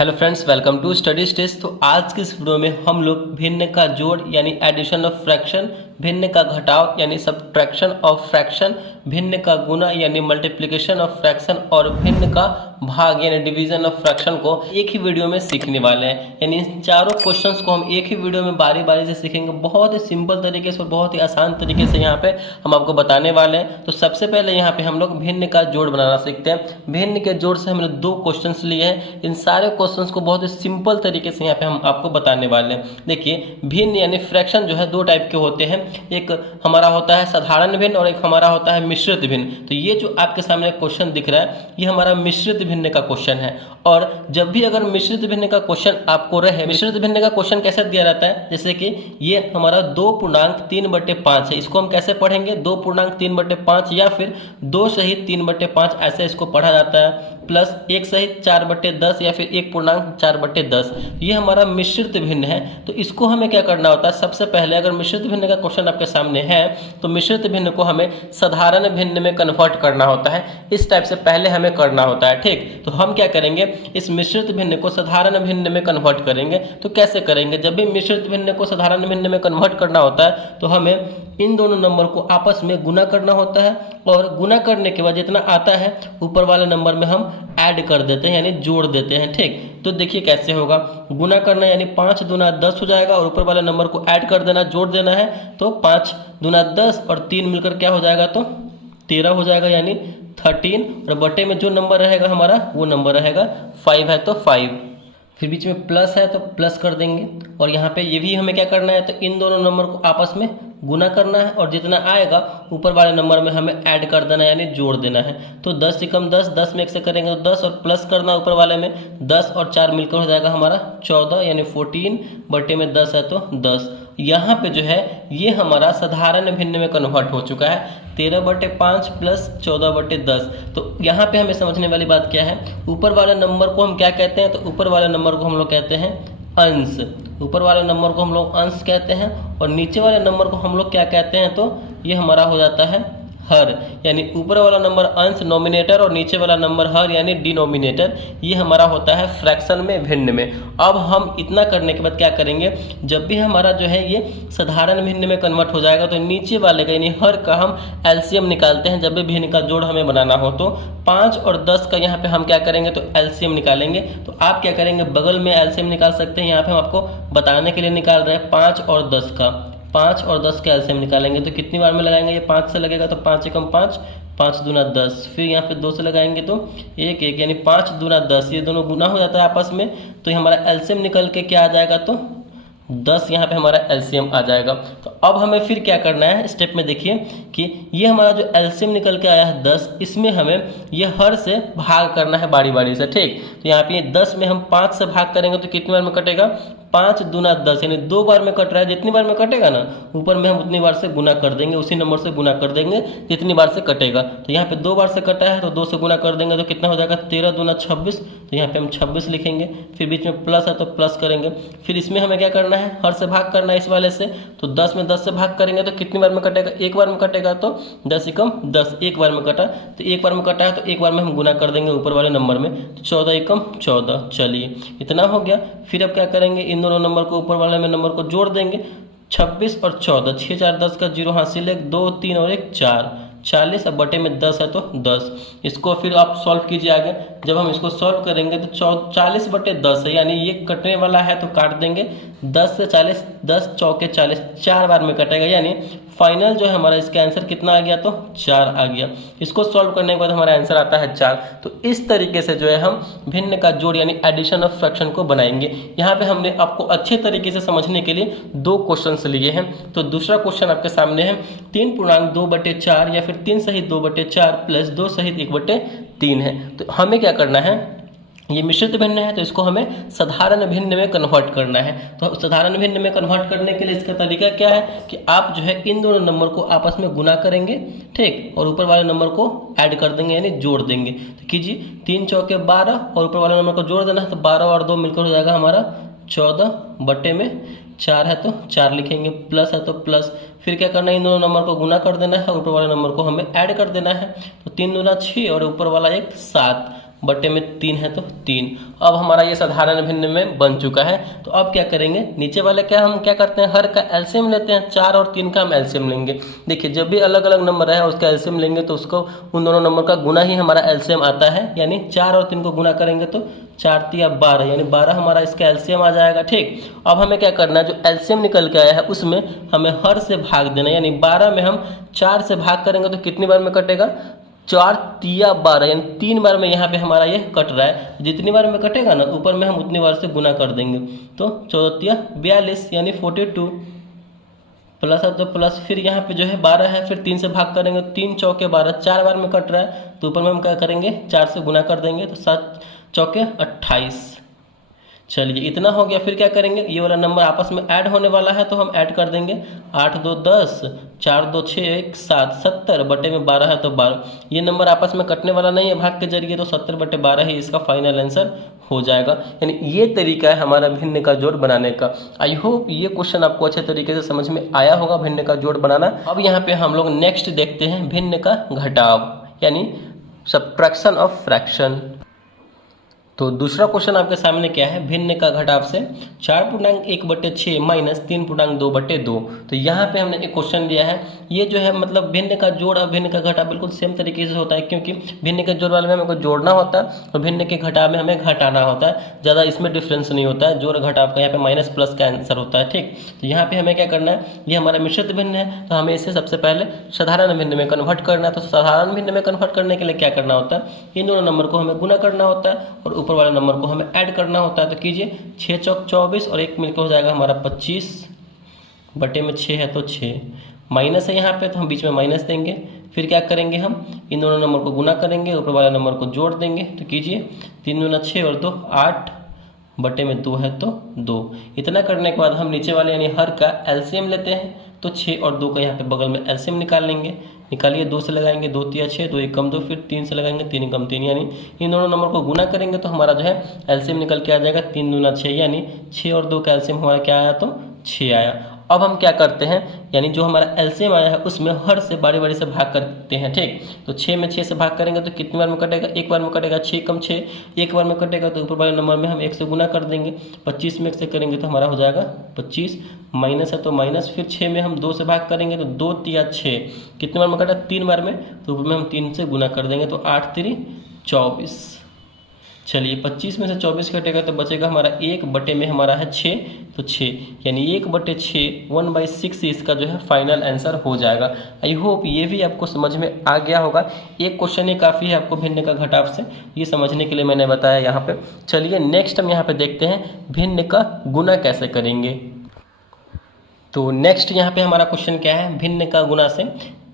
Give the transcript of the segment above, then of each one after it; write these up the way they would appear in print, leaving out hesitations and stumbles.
Hello friends, welcome to study test. तो आज की इस वीडियो में हम लोग भिन्न का जोड़ यानी एडिशन ऑफ फ्रैक्शन, भिन्न का घटाव यानी सब्ट्रैक्शन ऑफ फ्रैक्शन, भिन्न का गुना यानी मल्टीप्लिकेशन ऑफ फ्रैक्शन और भिन्न का भाग यानी डिवीजन ऑफ फ्रैक्शन को एक ही वीडियो में सीखने वाले हैं। यानी इन चारों क्वेश्चंस को हम एक ही वीडियो में बारी बारी से सीखेंगे, बहुत ही सिंपल तरीके से और बहुत ही आसान तरीके से यहाँ पे हम आपको बताने वाले हैं। तो सबसे पहले यहाँ पे हम लोग भिन्न का जोड़ बनाना सीखते हैं। भिन्न के जोड़ से हमने दो क्वेश्चंस लिए हैं। इन सारे क्वेश्चंस को बहुत ही सिंपल तरीके से यहाँ पे हम आपको बताने वाले हैं। देखिए, भिन्न यानी फ्रैक्शन जो है दो टाइप के होते हैं। एक हमारा होता है साधारण भिन्न और एक हमारा होता है मिश्रित भिन्न। तो ये जो आपके सामने क्वेश्चन दिख रहा है ये हमारा मिश्रित भिन्न का क्वेश्चन है। और जब भी अगर मिश्रित भिन्न का क्वेश्चन आपको रहे, मिश्रित भिन्न का क्वेश्चन कैसे दिया जाता है, जैसे कि ये हमारा 2.3/5 है। इसको हम कैसे पढ़ेंगे, 2.3/5 या फिर 2 सहित 3/5 ऐसे इसको पढ़ा जाता है, प्लस 1 सहित 4/10 या फिर 1.4/10। ये हमारा मिश्रित भिन्न है। तो इसको हमें क्या करना होता है, सबसे पहले अगर मिश्रित भिन्न का क्वेश्चन आपके सामने है तो मिश्रित भिन्न को हमें साधारण भिन्न में कन्वर्ट करना होता है। इस टाइप से पहले हमें करना होता है, ठीक। तो हम क्या करेंगे, इस मिश्रित भिन्न को साधारण भिन्न में कन्वर्ट करेंगे। तो कैसे करेंगे, जब भी मिश्रित भिन्न को साधारण भिन्न में कन्वर्ट करना होता है तो हमें इन दोनों नंबर को आपस में गुना करना होता है और गुना करने के बाद जितना आता है ऊपर वाले नंबर में हम ऐड कर देते हैं यानी जोड़ देते हैं, ठीक। तो देखिए कैसे होगा, गुना करना यानी 5 दूना 10 हो जाएगा और ऊपर वाले नंबर को ऐड कर देना, जोड़ देना है। तो 5 दूना 10 और 3 मिलकर क्या हो जाएगा, तो 13 हो जाएगा यानी 13। और बटे में जो नंबर रहेगा हमारा वो नंबर रहेगा 5 है तो 5। फिर बीच में प्लस है तो प्लस कर देंगे और यहाँ पे ये भी हमें क्या करना है, तो इन दोनों नंबर को आपस में गुना करना है और जितना आएगा ऊपर वाले नंबर में हमें ऐड कर देना है यानी जोड़ देना है। तो 10 से कम 10, 10 में 1 से करेंगे तो 10 और प्लस करना ऊपर वाले में 10 और 4 मिलकर हो जाएगा हमारा 14 यानी 14 बटे में 10 है तो 10। यहाँ पे जो है ये हमारा साधारण भिन्न में कन्वर्ट हो चुका है, 13/5 प्लस 14/10। तो यहाँ पे हमें समझने वाली बात क्या है, ऊपर वाले नंबर को हम क्या कहते हैं, तो ऊपर वाले नंबर को हम लोग कहते हैं अंश। ऊपर वाले नंबर को हम लोग अंश कहते हैं और नीचे वाले नंबर को हम लोग क्या कहते हैं, तो ये हमारा हो जाता है हर। यानी ऊपर वाला नंबर अंश नोमिनेटर और नीचे वाला नंबर हर यानी डिनोमिनेटर। ये हमारा होता है फ्रैक्शन में, भिन्न में। अब हम इतना करने के बाद क्या करेंगे, जब भी हमारा जो है ये साधारण भिन्न में कन्वर्ट हो जाएगा तो नीचे वाले का यानी हर का हम एलसीएम निकालते हैं। जब भी भिन्न का जोड़ हमें बनाना हो तो 5 और 10 का यहाँ पे हम क्या करेंगे, तो एलसीएम निकालेंगे। तो आप क्या करेंगे, बगल में एलसीएम निकाल सकते हैं। यहाँ पे हम आपको बताने के लिए निकाल रहे हैं 5 और 10 का। 5 और 10 का एलसीएम निकालेंगे तो कितनी बार में लगाएंगे, ये 5 से लगेगा तो 5 एकम 5, 5 दूना 10। फिर यहाँ पे 2 से लगाएंगे तो 1 1 यानी 5 दूना 10। ये दोनों गुना हो जाता है आपस में। तो हमारा एलसीएम निकल के क्या आ जाएगा, तो 10 यहाँ पे हमारा एलसीएम आ जाएगा। तो अब हमें फिर क्या करना है, स्टेप में देखिए कि ये हमारा जो एलसीएम निकल के आया है 10, इसमें हमें ये हर से भाग करना है बारी बारी से, ठीक। तो यहाँ पे 10 में हम 5 से भाग करेंगे तो कितनी बार में कटेगा, 5 दूना 10 यानी 2 बार में कट रहा है। जितनी बार में कटेगा ना ऊपर में हम उतनी बार से गुना कर देंगे, उसी नंबर से गुना कर देंगे जितनी बार से कटेगा। तो यहाँ पे 2 बार से कटा है तो 2 से गुना कर देंगे तो कितना हो जाएगा, 13 दूना 26। तो यहाँ पे हम 26 लिखेंगे। फिर बीच में प्लस है तो प्लस करेंगे। फिर इसमें हमें क्या करना है, हर से भाग करना है इस वाले से। तो 10 में 10 से भाग करेंगे तो कितनी बार में कटेगा, एक बार में कटेगा। तो 10 एकम 10, एक बार में कटा। तो एक बार में कटा है तो एक बार में हम गुना कर देंगे ऊपर वाले नंबर में। तो 14 एकम 14। चलिए इतना हो गया। फिर अब क्या करेंगे, इन दोनों नंबर को ऊपर वाले में नंबर को जोड़ देंगे। 26 और 14, 6 4 10 का 0 हासिल है, 2 3 और 1 4, 40। अब बटे में 10 है तो 10। इसको फिर आप सॉल्व कीजिए आगे। जब हम इसको सॉल्व करेंगे तो 40/10 है यानी ये कटने वाला है तो काट देंगे। 10 से 40, 10 चौके 40, 4 बार में कटेगा। यानी फाइनल जो है हमारा इसका आंसर कितना आ गया, तो 4 आ गया। इसको सॉल्व करने के बाद हमारा आंसर आता है 4। तो इस तरीके से जो है हम भिन्न का जोड़ यानी एडिशन ऑफ फ्रैक्शन को बनाएंगे। यहाँ पे हमने आपको अच्छे तरीके से समझने के लिए 2 क्वेश्चन लिए हैं। तो दूसरा क्वेश्चन आपके सामने है 3.2/4 या फिर 3 सहित 2/4 प्लस 2 सहित 1/3 है। तो हमें क्या करना है, ये मिश्रित भिन्न है तो इसको हमें साधारण भिन्न में कन्वर्ट करना है। तो साधारण भिन्न में कन्वर्ट करने के लिए इसका तरीका क्या है कि आप जो है इन दोनों नंबर को आपस में गुना करेंगे, ठीक, और ऊपर वाले नंबर को ऐड कर देंगे यानी जोड़ देंगे। तो कीजिए, 3 चौके 12 और ऊपर वाले नंबर को जोड़ देना है। तो 12 और 2 मिलकर हो जाएगा हमारा 14 बटे में 4 है तो 4 लिखेंगे, प्लस है तो प्लस। फिर क्या करना है, इन दोनों नंबर को गुना कर देना है, ऊपर वाले नंबर को हमें ऐड कर देना है। तो 3 दूना 6 और ऊपर वाला 1 7 बटे में 3 है तो 3। अब हमारा ये साधारण भिन्न में बन चुका है। तो अब क्या करेंगे, नीचे वाले क्या हम क्या करते हैं, हर का एलसीएम लेते हैं। 4 और 3 का हम एलसीएम लेंगे। देखिए जब भी अलग अलग नंबर है उसका एलसीएम लेंगे तो उसको उन दोनों नंबर का गुना ही हमारा एलसीएम आता है। यानी 4 और 3 को गुना करेंगे तो 4 तिया 12, यानी 12 हमारा इसका एलसीएम आ जाएगा। ठीक, अब हमें क्या करना है, जो एलसीएम निकल के आया है उसमें हमें हर से भाग देना। यानी 12 में हम 4 से भाग करेंगे तो कितनी बार में कटेगा, 4 तिया 12, यानी 3 बार में यहाँ पे हमारा ये कट रहा है। जितनी बार में कटेगा ना ऊपर में हम उतनी बार से गुना कर देंगे। तो 14 तिया 42 यानी 42 प्लस है तो प्लस, फिर यहाँ पे जो है 12 है, फिर 3 से भाग करेंगे, 3 चौके 12, 4 बार में कट रहा है तो ऊपर में हम क्या करेंगे 4 से गुना कर देंगे तो 7 चौके 28। चलिए इतना हो गया। फिर क्या करेंगे, ये वाला नंबर आपस में ऐड होने वाला है तो हम ऐड कर देंगे। 8 2 10, 4 2 6 1 7, 70 बटे में 12 है तो 12। ये नंबर आपस में कटने वाला नहीं है भाग के जरिए, तो 70 बटे 12 ही इसका फाइनल आंसर हो जाएगा। यानी ये तरीका है हमारा भिन्न का जोड़ बनाने का। आई होप ये क्वेश्चन आपको अच्छे तरीके से समझ में आया होगा, भिन्न का जोड़ बनाना। अब यहाँ पे हम लोग नेक्स्ट देखते हैं भिन्न का घटाव यानी सब्ट्रैक्शन ऑफ फ्रैक्शन। तो दूसरा क्वेश्चन आपके सामने क्या है, भिन्न का घटाव से 4.1/6 माइनस 3.2/2। तो यहाँ पे हमने एक क्वेश्चन लिया है। ये जो है मतलब भिन्न का जोड़ और भिन्न का घटाव बिल्कुल सेम तरीके से होता है, क्योंकि भिन्न के जोड़ वाले में हमें जोड़ना होता है और भिन्न के घटाव में हमें घटाना होता है। ज़्यादा इसमें डिफरेंस नहीं होता है, जोड़ घटाव का यहाँ पे माइनस प्लस का आंसर होता है। ठीक, तो यहाँ पे हमें क्या करना है, ये हमारा मिश्रित भिन्न है तो हमें इसे सबसे पहले साधारण भिन्न में कन्वर्ट करना है। तो साधारण भिन्न में कन्वर्ट करने के लिए क्या करना होता है, इन दोनों नंबर को हमें गुना करना होता है और ऊपर वाले नंबर को हमें ऐड करना होता है। तो कीजिए 6 चौक 24 और 1 मिलकर हो जाएगा हमारा 25 बटे में 6 है तो 6, माइनस है यहाँ पे तो हम बीच में माइनस देंगे। फिर क्या करेंगे, हम इन दोनों नंबर को गुना करेंगे, ऊपर वाले नंबर को जोड़ देंगे। तो कीजिए 3 दूना 6 और 2 8 बटे में 2 है तो 2। इतना करने के बाद हम नीचे वाले यानी हर का एलसीएम लेते हैं। तो 6 और 2 का यहाँ पे बगल में एलसीएम निकाल लेंगे। निकालिए, 2 से लगाएंगे 2 तिया 6, 2 1 कम 2, फिर 3 से लगाएंगे 3 कम 3, यानी इन दोनों नंबर को गुना करेंगे तो हमारा जो है एलसीएम निकल के आ जाएगा 3 दूना 6, यानी 6 और 2 का एलसीएम हमारा क्या आया तो 6 आया। अब हम क्या करते हैं, यानी जो हमारा एलसीएम आया है उसमें हर से बारी बारी से भाग करते हैं। ठीक, तो 6 में 6 से भाग करेंगे तो कितनी बार में कटेगा, एक बार में कटेगा। 6 कम 6 एक बार में कटेगा तो ऊपर वाले नंबर में हम 1 से गुना कर देंगे। 25 में 1 से करेंगे तो हमारा हो जाएगा 25, माइनस है तो माइनस। फिर 6 में हम 2 से भाग करेंगे तो 2 तिया 6, कितने बार में कटा 3 बार में, तो ऊपर में हम 3 से गुना कर देंगे तो 8 3 24। चलिए 25 में से 24 कटेगा तो बचेगा हमारा 1 बटे में हमारा है 6 तो 6, यानी 1/6 1/6 इसका जो है फाइनल आंसर हो जाएगा। आई होप ये भी आपको समझ में आ गया होगा। एक क्वेश्चन ही काफ़ी है आपको भिन्न का घटाव से ये समझने के लिए मैंने बताया यहाँ पे। चलिए नेक्स्ट हम यहाँ पे देखते हैं भिन्न का गुना कैसे करेंगे। तो नेक्स्ट यहाँ पे हमारा क्वेश्चन क्या है, भिन्न का गुना से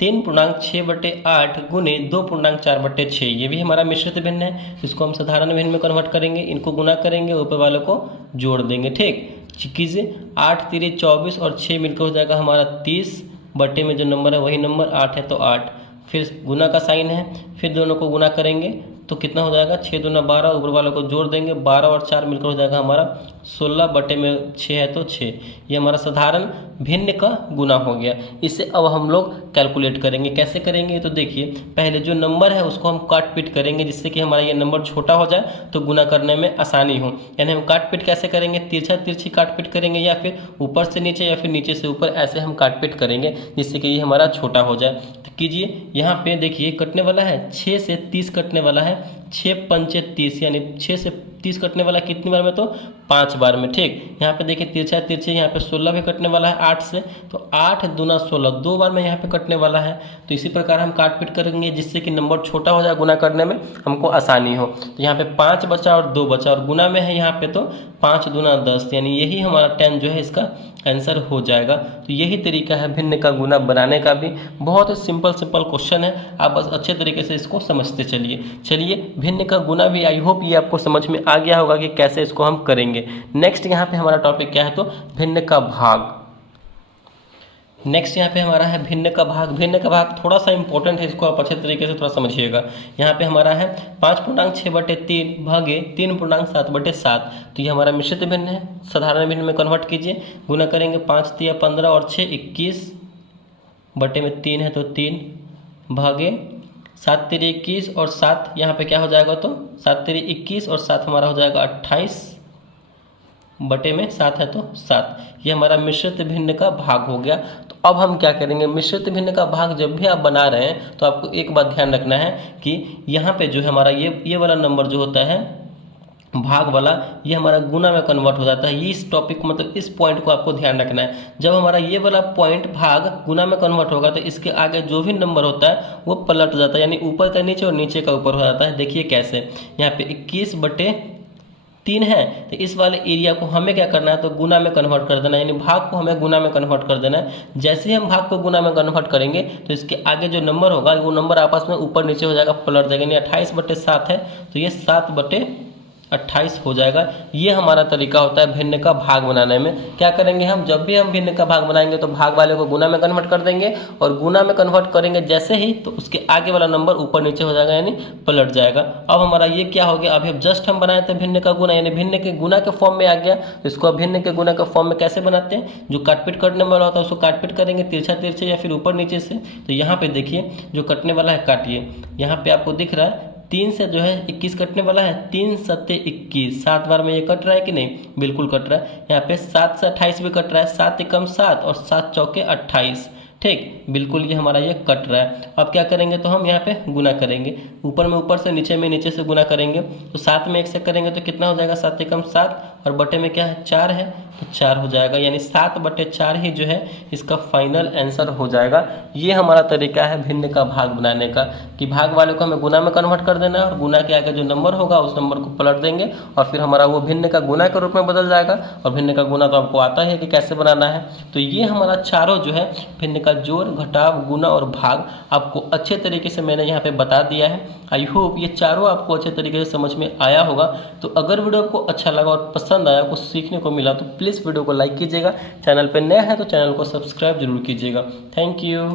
3.6/8 गुने 2.4/6। ये भी हमारा मिश्रित भिन्न है, इसको हम साधारण भिन्न में कन्वर्ट करेंगे। इनको गुना करेंगे, ऊपर वाले को जोड़ देंगे। ठीक, कीजिए 8 3 24 और 6 मिलकर हो जाएगा हमारा 30 बटे में जो नंबर है वही नंबर 8 है तो 8। फिर गुना का साइन है, फिर दोनों को गुना करेंगे तो कितना हो जाएगा 6 दूना 12, ऊपर वालों को जोड़ देंगे। 12 और 4 मिलकर हो जाएगा हमारा 16 बटे में 6 है तो 6। ये हमारा साधारण भिन्न का गुना हो गया। इसे अब हम लोग कैलकुलेट करेंगे। कैसे करेंगे, तो देखिए पहले जो नंबर है उसको हम काट पीट करेंगे जिससे कि हमारा ये नंबर छोटा हो जाए तो गुना करने में आसानी हो। यानी हम काट पीट कैसे करेंगे, तिरछा तिरछी काट पीट करेंगे या फिर ऊपर से नीचे या फिर नीचे से ऊपर, ऐसे हम काट पीट करेंगे जिससे कि ये हमारा छोटा हो जाए। तो कीजिए यहाँ पे देखिए कटने वाला है 6 से 30 कटने वाला है, 6 पंचे 30, यानी 6 से 30 कटने वाला कितनी बार में तो 5 बार में। ठीक, यहाँ पे देखिए तिरछा तिरछे यहाँ पे 16 भी कटने वाला है 8 से, तो 8 दूना 16 2 बार में यहाँ पे कटने वाला है। तो इसी प्रकार हम काट पीट करेंगे जिससे कि नंबर छोटा हो जाए, गुना करने में हमको आसानी हो। तो यहाँ पे 5 बचा और 2 बचा और गुना में है यहाँ पे तो 5 दूना 10, यानी यही हमारा 10 जो है इसका आंसर हो जाएगा। तो यही तरीका है भिन्न का गुना बनाने का भी। बहुत ही सिंपल क्वेश्चन है, आप बस अच्छे तरीके से इसको समझते चलिए भिन्न का गुना भी आई होप ये आपको समझ में आ गया होगा कि कैसे इसको हम करेंगे। नेक्स्ट यहाँ पे हमारा टॉपिक क्या है, तो भिन्न का भाग। नेक्स्ट यहाँ पे हमारा है भिन्न का भाग। भिन्न का भाग थोड़ा सा इंपॉर्टेंट है, इसको आप अच्छे तरीके से थोड़ा समझिएगा। यहाँ पे हमारा है 5.6/3 भागे 3.7/7। तो ये हमारा मिश्रित भिन्न है, साधारण भिन्न में कन्वर्ट कीजिए। गुना करेंगे 5 तिया 15 और 6 21 बटे में 3 है तो 3 भागे 7 तेरी 21 और 7 यहाँ पे क्या हो जाएगा, तो 7 तेरी 21 और 7 हमारा हो जाएगा 28 बटे में 7 है तो 7। ये हमारा मिश्रित भिन्न का भाग हो गया। तो अब हम क्या करेंगे, मिश्रित भिन्न का भाग जब भी आप बना रहे हैं तो आपको एक बात ध्यान रखना है कि यहाँ पे जो है हमारा ये वाला नंबर जो होता है भाग वाला, ये हमारा गुना में कन्वर्ट हो जाता है। ये इस टॉपिक मतलब इस पॉइंट को आपको ध्यान रखना है। जब हमारा ये वाला पॉइंट भाग गुना में कन्वर्ट होगा तो इसके आगे जो भी नंबर होता है वो पलट जाता है, यानी ऊपर का नीचे और नीचे का ऊपर हो जाता है। देखिए कैसे, यहाँ पे 21/3 है, तो इस वाले एरिया को हमें क्या करना है, तो गुना में कन्वर्ट कर देना है, यानी भाग को हमें गुना में कन्वर्ट कर देना है। जैसे ही हम भाग को गुना में कन्वर्ट करेंगे तो इसके आगे जो नंबर होगा वो नंबर आपस में ऊपर नीचे हो जाएगा, पलट जाएगा। यानी 28/7 है तो ये 7/28 हो जाएगा। ये हमारा तरीका होता है भिन्न का भाग बनाने में। क्या करेंगे हम, जब भी हम भिन्न का भाग बनाएंगे तो भाग वाले को गुना में कन्वर्ट कर देंगे, और गुना में कन्वर्ट करेंगे जैसे ही तो उसके आगे वाला नंबर ऊपर नीचे हो जाएगा, यानी पलट जाएगा। अब हमारा ये क्या हो गया, अभी अब जस्ट हम बनाए थे भिन्न का गुना, यानी भिन्न के गुना के फॉर्म में आ गया। तो इसको अब भिन्न के गुना के फॉर्म में कैसे बनाते हैं, जो काटपीट करने वाला होता है उसको काटपीट करेंगे तिरछा तिरछे या फिर ऊपर नीचे से। तो यहाँ पे देखिए जो कटने वाला है काटिए, यहाँ पे आपको दिख रहा है 3 से जो है 21 कटने वाला है, 3 सत्ते 21, 7 बार में ये कट रहा है कि नहीं, बिल्कुल कट रहा है। यहाँ पे 7 से 28 भी कट रहा है, 7 एकम 7 और 7 चौके 28, ठीक, बिल्कुल ये हमारा ये कट रहा है। अब क्या करेंगे, तो हम यहाँ पे गुना करेंगे, ऊपर में ऊपर से, नीचे में नीचे से गुना करेंगे। तो 7 में 1 से करेंगे तो कितना हो जाएगा, 7 एकम 7 और बटे में क्या है 4 है तो 4 हो जाएगा, यानी 7/4 ही जो है इसका फाइनल आंसर हो जाएगा। ये हमारा तरीका है भिन्न का भाग बनाने का, कि भाग वाले को हमें गुना में कन्वर्ट कर देना है और गुना के आगे जो नंबर होगा उस नंबर को पलट देंगे और फिर हमारा वो भिन्न का गुना के रूप में बदल जाएगा। और भिन्न का गुना तो आपको आता है कि कैसे बनाना है। तो ये हमारा चारों जो है भिन्न का जोड़, घटाव, गुना और भाग आपको अच्छे तरीके से मैंने यहाँ पे बता दिया है। आई होप ये चारों आपको अच्छे तरीके से समझ में आया होगा। तो अगर वीडियो आपको अच्छा लगा और पसंद आया, कुछ सीखने को मिला, तो प्लीज़ वीडियो को लाइक कीजिएगा। चैनल पर नया है तो चैनल को सब्सक्राइब जरूर कीजिएगा। Thank you.